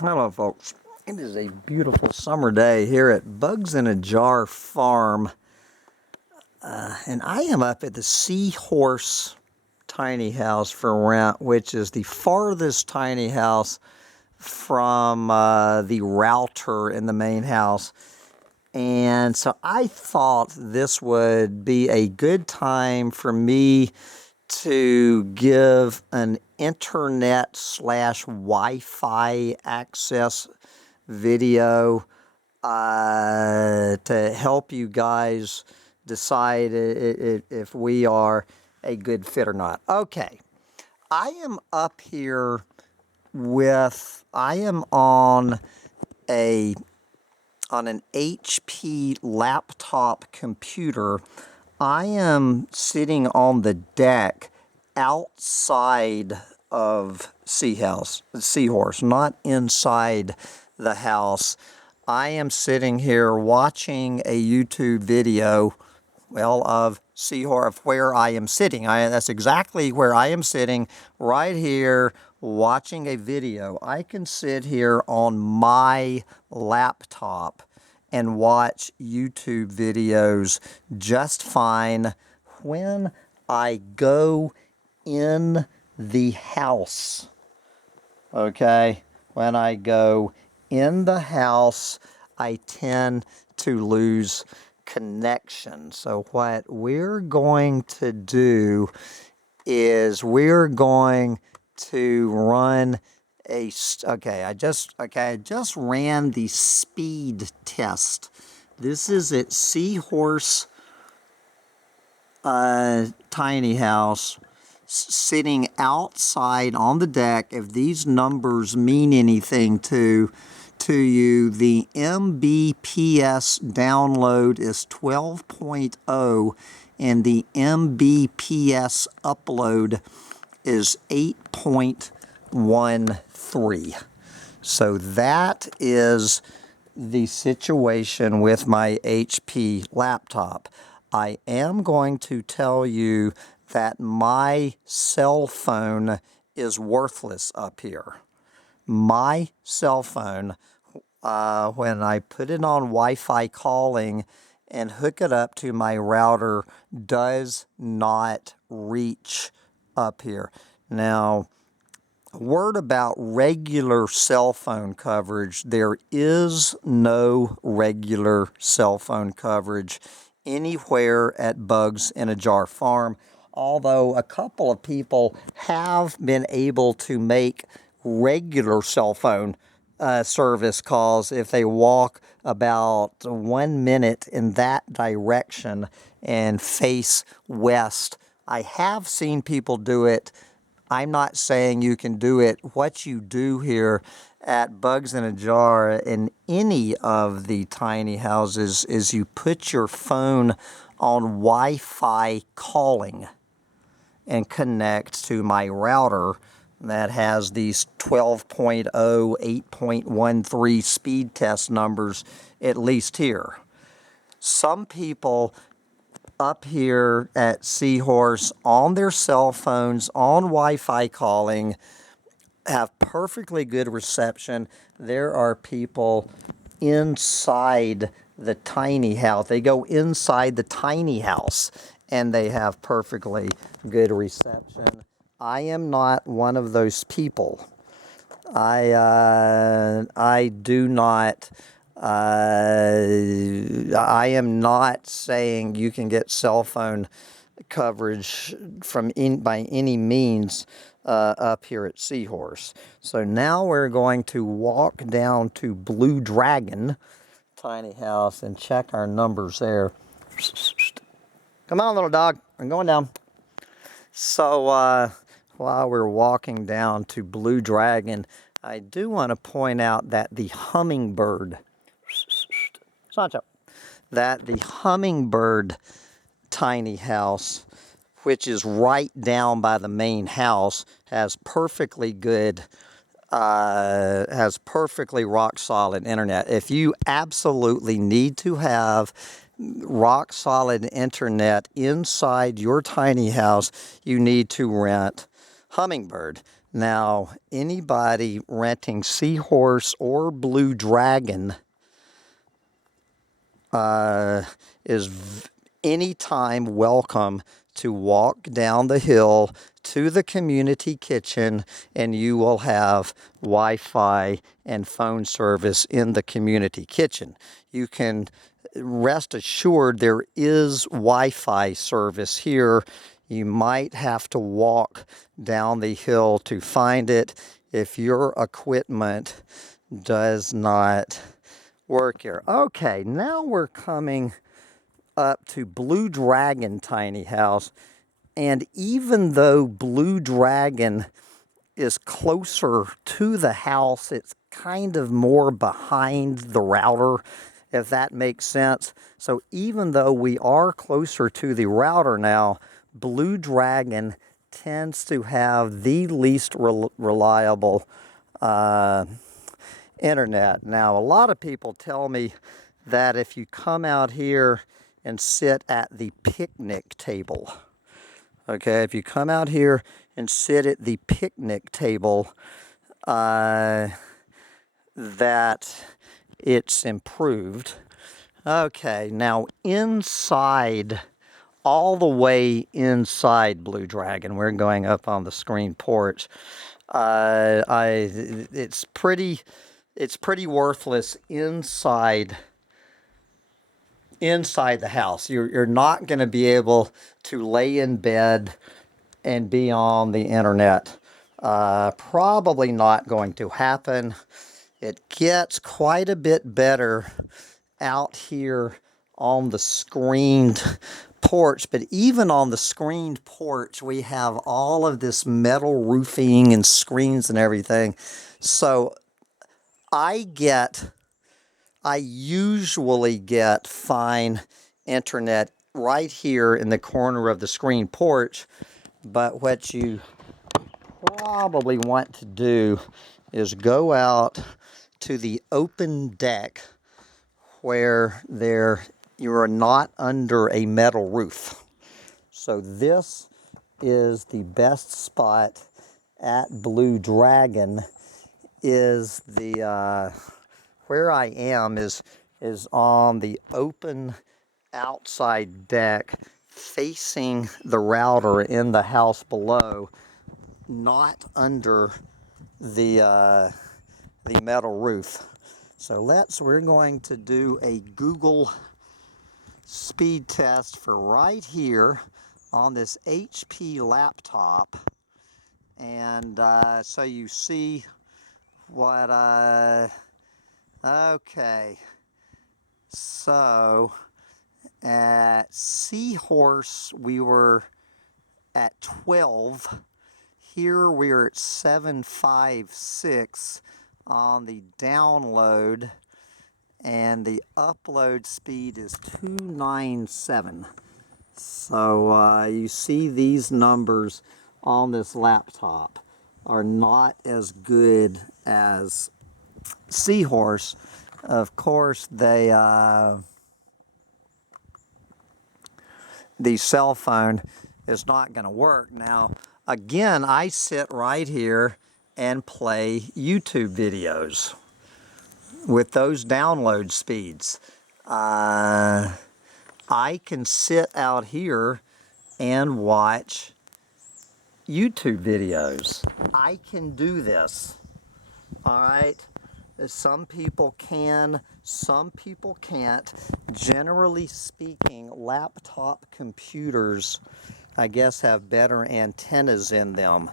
Hello, folks. It is a beautiful summer day here at Bugs in a Jar Farm, and I am up at the Seahorse tiny house for rent, which is the farthest tiny house from the router in the main house. And so I thought this would be a good time for me to give an internet/Wi-Fi access video to help you guys decide if we are a good fit or not. Okay, I am up here I am on an HP laptop computer. I am sitting on the deck outside of Seahorse, not inside the house. I am sitting here watching a YouTube video, of Seahorse, of where I am sitting. That's exactly where I am sitting, right here, watching a video. I can sit here on my laptop and watch YouTube videos just fine. When I go in the house, okay, when I go in the house, I tend to lose connection. So what we're going to do is we're going to run I just ran the speed test. This is at Seahorse tiny house, sitting outside on the deck. If these numbers mean anything to you, the Mbps download is 12.0 and the Mbps upload is 8.13. So that is the situation with my HP laptop. I am going to tell you that my cell phone is worthless up here. My cell phone, when I put it on Wi-Fi calling and hook it up to my router, does not reach up here. Now, word about regular cell phone coverage: there is no regular cell phone coverage anywhere at Bugs in a Jar Farm, although a couple of people have been able to make regular cell phone service calls if they walk about 1 minute in that direction and face west. I have seen people do it. I'm not saying you can do it. What you do here at Bugs in a Jar in any of the tiny houses is you put your phone on Wi-Fi calling and connect to my router that has these 12.0, 8.13 speed test numbers, at least here. Some people up here at Seahorse on their cell phones, on Wi-Fi calling, have perfectly good reception. There are people inside the tiny house. They go inside the tiny house and they have perfectly good reception. I am not one of those people. I do not. I am not saying you can get cell phone coverage by any means up here at Seahorse. So now we're going to walk down to Blue Dragon tiny house and check our numbers there. Come on, little dog. I'm going down. So while we're walking down to Blue Dragon, I do want to point out that the hummingbird, tiny house, which is right down by the main house, has perfectly rock solid internet. If you absolutely need to have rock solid internet inside your tiny house, you need to rent Hummingbird. Now, anybody renting Seahorse or Blue Dragon is anytime welcome to walk down the hill to the community kitchen, and you will have Wi-Fi and phone service in the community kitchen. You can rest assured there is Wi-Fi service here. You might have to walk down the hill to find it if your equipment does not work here. Okay, now we're coming up to Blue Dragon tiny house, and even though Blue Dragon is closer to the house, it's kind of more behind the router, if that makes sense. So even though we are closer to the router now, Blue Dragon tends to have the least reliable internet. Now, a lot of people tell me that if you come out here and sit at the picnic table, okay, if you come out here and sit at the picnic table, that it's improved. Okay, now inside, all the way inside Blue Dragon, we're going up on the screen porch. It's pretty worthless inside the house. You're not going to be able to lay in bed and be on the internet. Probably not going to happen. It gets quite a bit better out here on the screened porch, but even on the screened porch, we have all of this metal roofing and screens and everything. So I usually get fine internet right here in the corner of the screened porch, but what you probably want to do is go out to the open deck where you are not under a metal roof. So this is the best spot at Blue Dragon. Is the where I am is on the open outside deck facing the router in the house below, not under the metal roof. So we're going to do a Google speed test for right here on this HP laptop, and so you see what okay, so at Seahorse we were at 12. Here we're at 756 on the download, and the upload speed is 297. So you see these numbers on this laptop are not as good as Seahorse. Of course, the cell phone is not going to work. Now, again, I sit right here and play YouTube videos with those download speeds. I can sit out here and watch YouTube videos. I can do this. All right. Some people can, some people can't. Generally speaking, laptop computers, I guess, have better antennas in them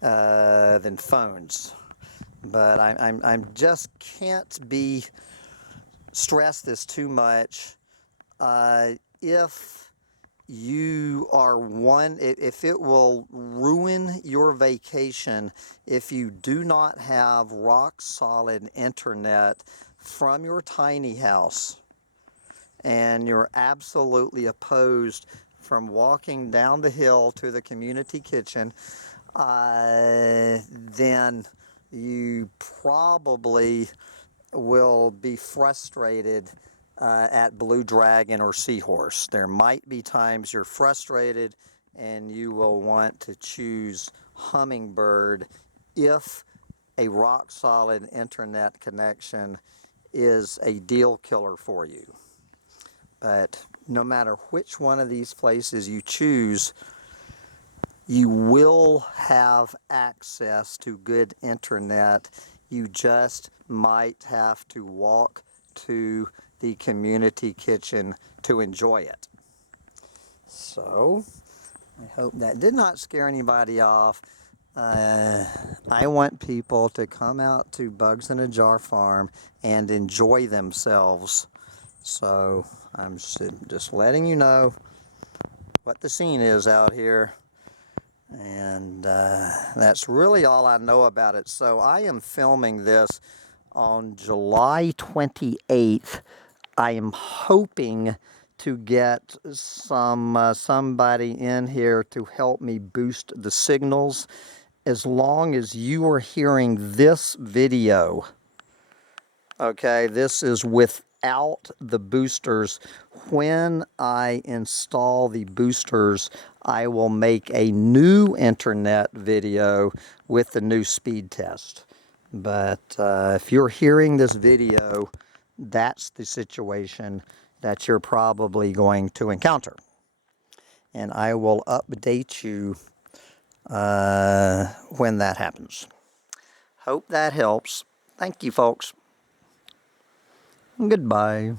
than phones. But I'm just can't be stress this too much. If you are if it will ruin your vacation if you do not have rock solid internet from your tiny house, and you're absolutely opposed from walking down the hill to the community kitchen, then you probably will be frustrated at Blue Dragon or Seahorse. There might be times you're frustrated and you will want to choose Hummingbird if a rock-solid internet connection is a deal killer for you. But no matter which one of these places you choose, you will have access to good internet. You just might have to walk to the community kitchen to enjoy it. So, I hope that did not scare anybody off. I want people to come out to Bugs in a Jar Farm and enjoy themselves. So, I'm just letting you know what the scene is out here. And that's really all I know about it. So I am filming this on July 28th. I am hoping to get somebody in here to help me boost the signals. As long as you are hearing this video, okay, this is without the boosters. When I install the boosters, I will make a new internet video with the new speed test. But if you're hearing this video, that's the situation that you're probably going to encounter. And I will update you when that happens. Hope that helps. Thank you, folks. Goodbye.